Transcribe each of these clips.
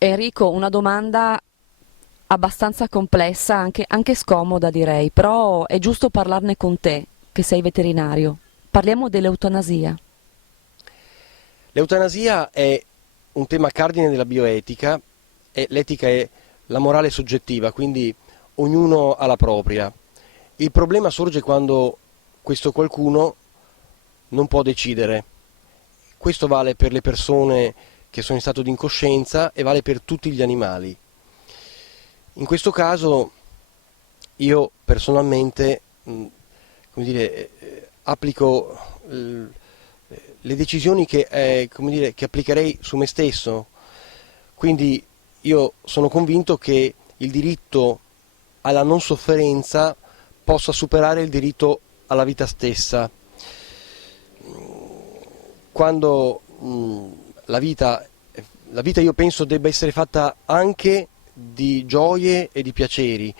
Enrico, una domanda abbastanza complessa, anche scomoda direi, però è giusto parlarne con te, che sei veterinario. Parliamo dell'eutanasia. L'eutanasia è un tema cardine della bioetica e l'etica è la morale soggettiva, quindi ognuno ha la propria. Il problema sorge quando questo qualcuno non può decidere. Questo vale per le persone che sono in stato di incoscienza e vale per tutti gli animali. In questo caso io personalmente applico le decisioni che applicherei su me stesso. Quindi io sono convinto che il diritto alla non sofferenza possa superare il diritto alla vita stessa. Quando la vita io penso debba essere fatta anche di gioie e di piaceri.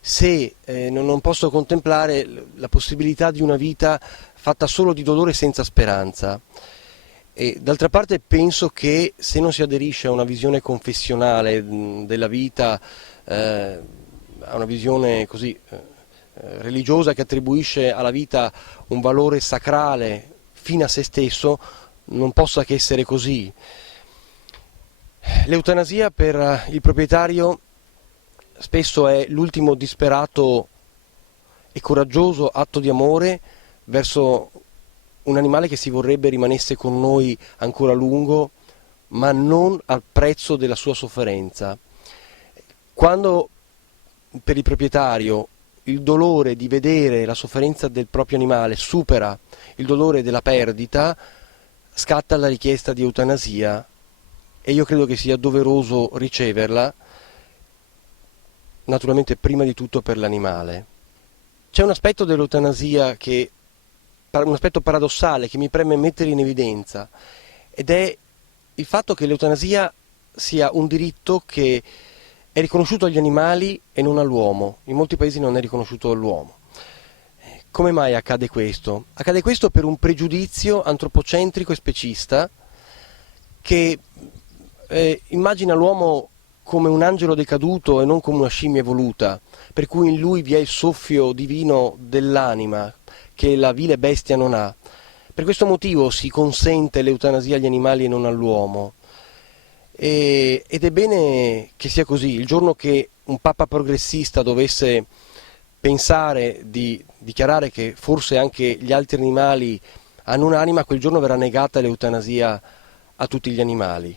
Se non posso contemplare la possibilità di una vita fatta solo di dolore e senza speranza. E d'altra parte penso che se non si aderisce a una visione confessionale della vita, a una visione così religiosa che attribuische alla vita un valore sacrale fine a se stesso, non possa che essere così. L'eutanasia per il proprietario spesso è l'ultimo disperato e coraggioso atto di amore verso un animale che si vorrebbe rimanesse con noi ancora a lungo, ma non al prezzo della sua sofferenza. Quando per il proprietario il dolore di vedere la sofferenza del proprio animale supera il dolore della perdita, scatta la richiesta di eutanasia e io credo che sia doveroso riceverla, naturalmente prima di tutto per l'animale. C'è un aspetto dell'eutanasia un aspetto paradossale che mi preme mettere in evidenza ed è il fatto che l'eutanasia sia un diritto che è riconosciuto agli animali e non all'uomo. In molti paesi non è riconosciuto all'uomo. Come mai accade questo? Accade questo per un pregiudizio antropocentrico e specista che immagina l'uomo come un angelo decaduto e non come una scimmia evoluta, per cui in lui vi è il soffio divino dell'anima che la vile bestia non ha. Per questo motivo si consente l'eutanasia agli animali e non all'uomo. Ed è bene che sia così. Il giorno che un papa progressista dovesse pensare di dichiarare che forse anche gli altri animali hanno un'anima, quel giorno verrà negata l'eutanasia a tutti gli animali.